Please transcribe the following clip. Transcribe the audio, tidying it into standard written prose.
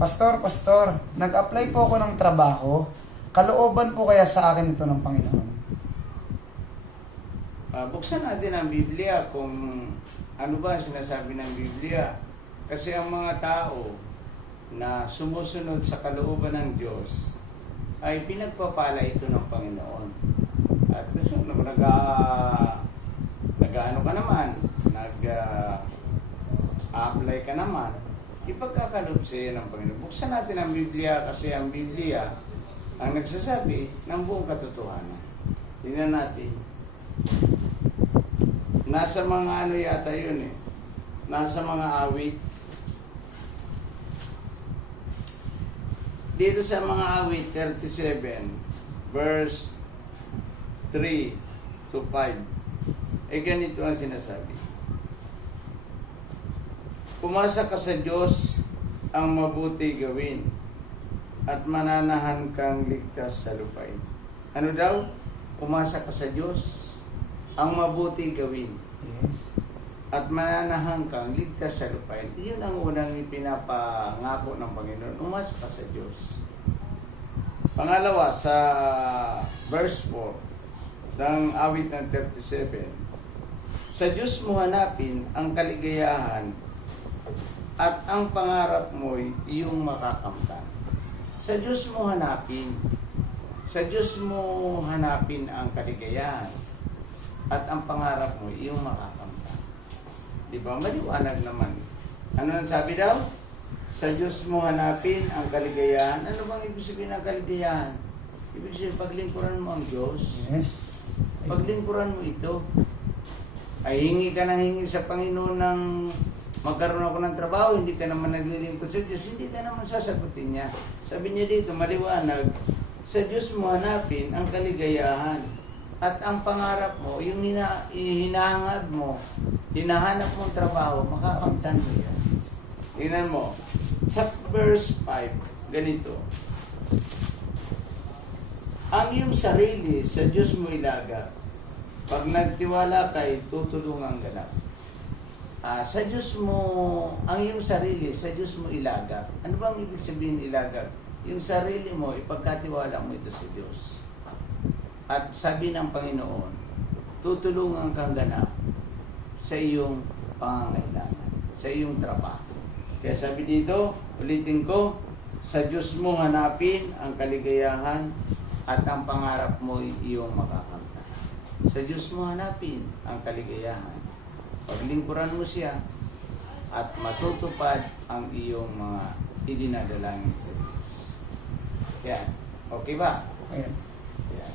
Pastor, nag-apply po ako ng trabaho. Kalooban po kaya sa akin ito ng Panginoon? Buksan natin ang Biblia kung ano ba sinasabi ng Biblia. Kasi ang mga tao na sumusunod sa kalooban ng Diyos ay pinagpapala ito ng Panginoon. At kasi nag-ano ka naman, nag-apply ka naman, ipagkakalob sa iyo ng Panginoon. Buksan natin ang Biblia kasi ang Biblia ang nagsasabi ng buong katotohanan. Tingnan natin. Nasa mga ano yata yun eh. Nasa mga awit. Dito sa mga awit 37 verse 3 to 5. Ganito ang sinasabi. Umasa ka sa Diyos ang mabuti gawin at mananahan kang ligtas sa lupain. Ano daw? Umasa ka sa Diyos ang mabuti gawin. Yes. At mananahan kang ligtas sa lupain. Iyon ang unang ipinapangako ng Panginoon. Umasa ka sa Diyos. Pangalawa, sa verse 4 ng awit ng 37. Sa Diyos mo hanapin ang kaligayahan at ang pangarap mo'y iyong makakamtan. Sa Diyos mo hanapin. Sa Diyos mo hanapin ang kaligayahan at ang pangarap mo iyong makakamtan. Di ba? Maliwanag naman. Ano ang sabi daw? Sa Diyos mo hanapin ang kaligayahan. Ano bang ibig sabihin ng kaligayahan? Ibig sabihin, paglingkuran mo ang Diyos. Yes. Paglingkuran mo ito. Ay hingi ka ng hingi sa Panginoon ng magkaroon ako ng trabaho, hindi ka naman naglilingkod sa Diyos, hindi ka naman sasagutin niya. Sabi niya dito, maliwanag, sa Diyos mo hanapin ang kaligayahan at ang pangarap mo, yung hinahangad mo, hinahanap mong trabaho, makakamtan mo yan. Tingnan mo, sa verse 5, ganito, ang iyong sarili sa Diyos mo ilaga, pag nagtiwala kay tutulungan ka na. Sa Diyos mo, ang iyong sarili, sa Diyos mo ilagak. Ano bang ibig sabihin ilagak? Yung sarili mo, ipagkatiwala mo ito sa Diyos. At sabi ng Panginoon, tutulungan kang ganap sa iyong pangangailangan, sa iyong trabaho. Kaya sabi dito, ulitin ko, sa Diyos mo hanapin ang kaligayahan at ang pangarap mo iyong makakamtan. Sa Diyos mo hanapin ang kaligayahan. Paglingkuran mo siya at matutupad ang iyong mga idinadalangin sa Diyos. Yan. Okay ba? Ayan. Yan.